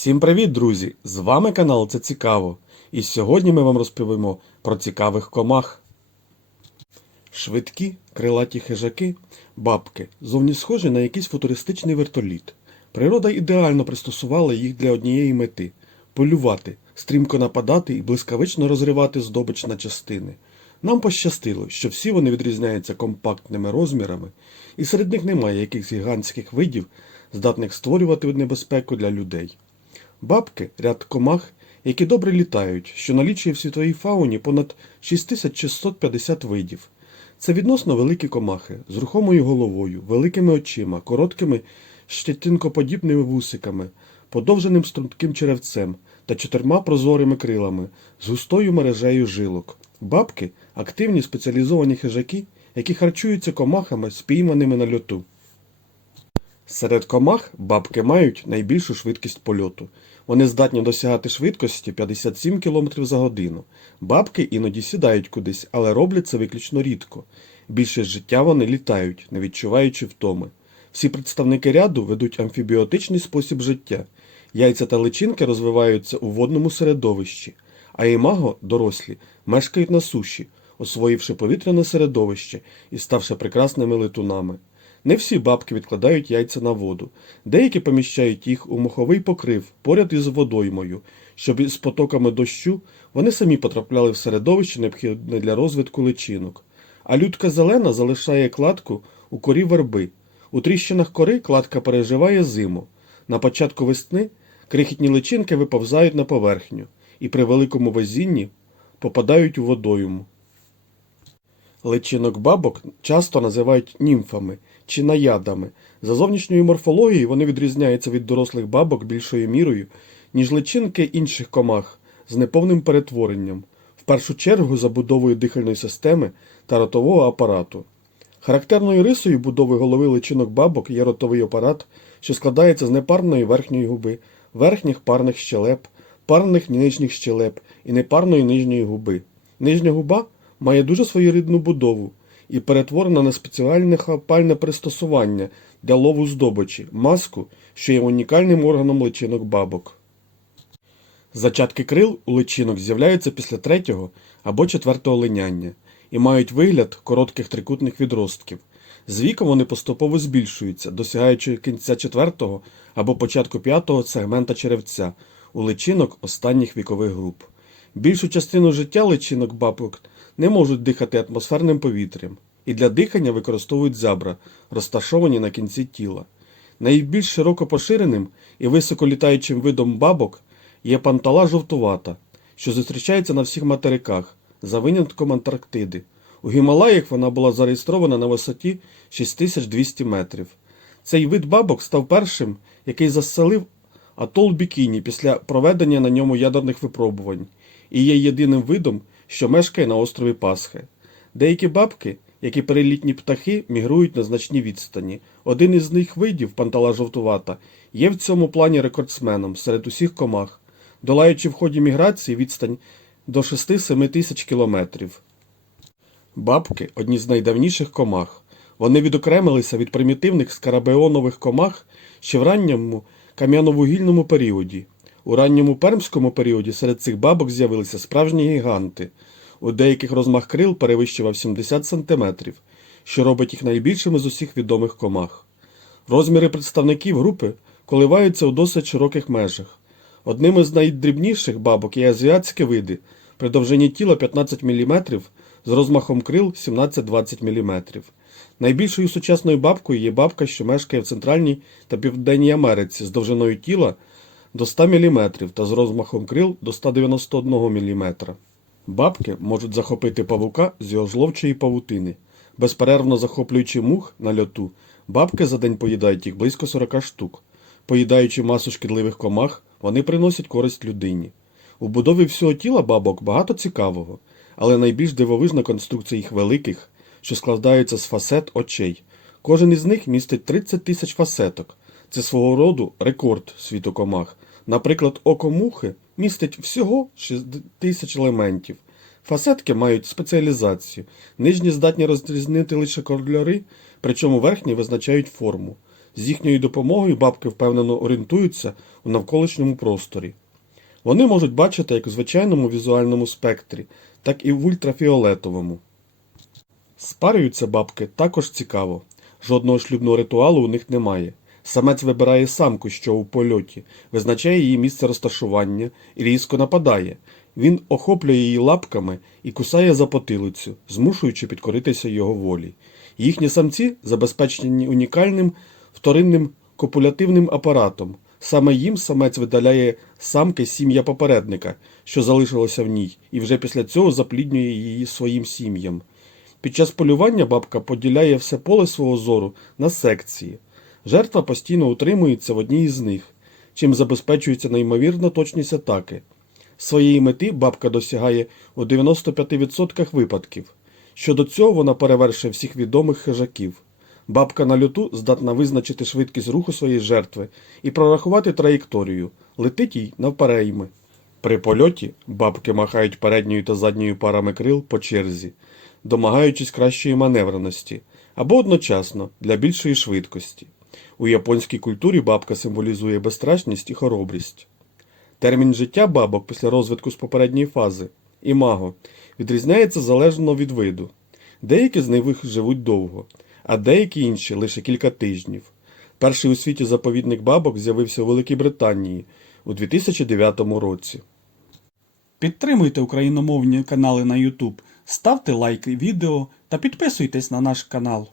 Всім привіт, друзі! З вами канал Це Цікаво. І сьогодні ми вам розповімо про цікавих комах. Швидкі, крилаті хижаки, бабки, зовні схожі на якийсь футуристичний вертоліт. Природа ідеально пристосувала їх для однієї мети полювати, стрімко нападати і блискавично розривати здобич на частини. Нам пощастило, що всі вони відрізняються компактними розмірами, і серед них немає якихось гігантських видів, здатних створювати небезпеку для людей. Бабки ряд комах, які добре літають, що налічує в світовій фауні понад 6650 видів. Це відносно великі комахи з рухомою головою, великими очима, короткими щетинкоподібними вусиками, подовженим струнким черевцем та чотирма прозорими крилами з густою мережею жилок. Бабки активні спеціалізовані хижаки, які харчуються комахами, спійманими на льоту. Серед комах бабки мають найбільшу швидкість польоту. Вони здатні досягати швидкості 57 км за годину. Бабки іноді сідають кудись, але роблять це виключно рідко. Більшість життя вони літають, не відчуваючи втоми. Всі представники ряду ведуть амфібіотичний спосіб життя. Яйця та личинки розвиваються у водному середовищі, а імаго, дорослі, мешкають на суші, освоївши повітряне середовище і ставши прекрасними летунами. Не всі бабки відкладають яйця на воду. Деякі поміщають їх у моховий покрив поряд із водоймою, щоб із потоками дощу вони самі потрапляли в середовище, необхідне для розвитку личинок. А людка зелена залишає кладку у корі верби. У тріщинах кори кладка переживає зиму. На початку весни крихітні личинки виповзають на поверхню і при великому везінні попадають у водойму. Личинок бабок часто називають німфами чи наядами. За зовнішньою морфологією вони відрізняються від дорослих бабок більшою мірою, ніж личинки інших комах з неповним перетворенням, в першу чергу забудовою дихальної системи та ротового апарату. Характерною рисою будови голови личинок бабок є ротовий апарат, що складається з непарної верхньої губи, верхніх парних щелеп, парних нижніх щелеп і непарної нижньої губи. Нижня губа має дуже своєрідну будову і перетворена на спеціальне хапальне пристосування для лову здобичі, маску, що є унікальним органом личинок бабок. Зачатки крил у личинок з'являються після третього або четвертого линяння і мають вигляд коротких трикутних відростків. З віком вони поступово збільшуються, досягаючи кінця четвертого або початку п'ятого сегмента черевця у личинок останніх вікових груп. Більшу частину життя личинок бабок не можуть дихати атмосферним повітрям, і для дихання використовують зябра, розташовані на кінці тіла. Найбільш широко поширеним і високолітаючим видом бабок є пантала жовтувата, що зустрічається на всіх материках, за винятком Антарктиди. У Гімалаях вона була зареєстрована на висоті 6200 метрів. Цей вид бабок став першим, який заселив атол Бікіні після проведення на ньому ядерних випробувань, і є єдиним видом, що мешкає на острові Пасхи. Деякі бабки, які перелітні птахи, мігрують на значні відстані. Один із них видів, пантала жовтувата, є в цьому плані рекордсменом серед усіх комах, долаючи в ході міграції відстань до 6-7 тисяч кілометрів. Бабки одні з найдавніших комах. Вони відокремилися від примітивних скарабеонових комах ще в ранньому кам'яновугільному періоді. У ранньому пермському періоді серед цих бабок з'явилися справжні гіганти. У деяких розмах крил перевищував 70 см, що робить їх найбільшими з усіх відомих комах. Розміри представників групи коливаються у досить широких межах. Одним із найдрібніших бабок є азіатські види, при довжині тіла 15 мм з розмахом крил 17-20 мм. Найбільшою сучасною бабкою є бабка, що мешкає в Центральній та Південній Америці з довжиною тіла до 100 мм та з розмахом крил до 191 мм. Бабки можуть захопити павука з його жловчої павутини. Безперервно захоплюючи мух на льоту, бабки за день поїдають їх близько 40 штук. Поїдаючи масу шкідливих комах, вони приносять користь людині. У будові всього тіла бабок багато цікавого, але найбільш дивовижна конструкція їх великих, що складаються з фасет очей. Кожен із них містить 30 тисяч фасеток. Це свого роду рекорд світу комах. Наприклад, око мухи містить всього 6 тисяч елементів. Фасетки мають спеціалізацію. Нижні здатні розрізнити лише кольори, причому верхні визначають форму. З їхньою допомогою бабки впевнено орієнтуються у навколишньому просторі. Вони можуть бачити як у звичайному візуальному спектрі, так і в ультрафіолетовому. Спарюються бабки також цікаво. Жодного шлюбного ритуалу у них немає. Самець вибирає самку, що у польоті, визначає її місце розташування і різко нападає. Він охоплює її лапками і кусає за потилицю, змушуючи підкоритися його волі. Їхні самці забезпечені унікальним вторинним копулятивним апаратом. Саме їм самець видаляє самки сім'я попередника, що залишилося в ній, і вже після цього запліднює її своїм сім'ям. Під час полювання бабка поділяє все поле свого зору на секції. Жертва постійно утримується в одній із них, чим забезпечується неймовірна точність атаки. Своєї мети бабка досягає у 95% випадків. Щодо цього вона перевершує всіх відомих хижаків. Бабка на льоту здатна визначити швидкість руху своєї жертви і прорахувати траєкторію, летить їй навперейми. При польоті бабки махають передньою та задньою парами крил по черзі, домагаючись кращої маневреності, або одночасно для більшої швидкості. У японській культурі бабка символізує безстрашність і хоробрість. Термін життя бабок після розвитку з попередньої фази імаго відрізняється залежно від виду. Деякі з них живуть довго, а деякі інші лише кілька тижнів. Перший у світі заповідник бабок з'явився у Великій Британії у 2009 році. Підтримуйте україномовні канали на YouTube, ставте лайки відео та підписуйтесь на наш канал.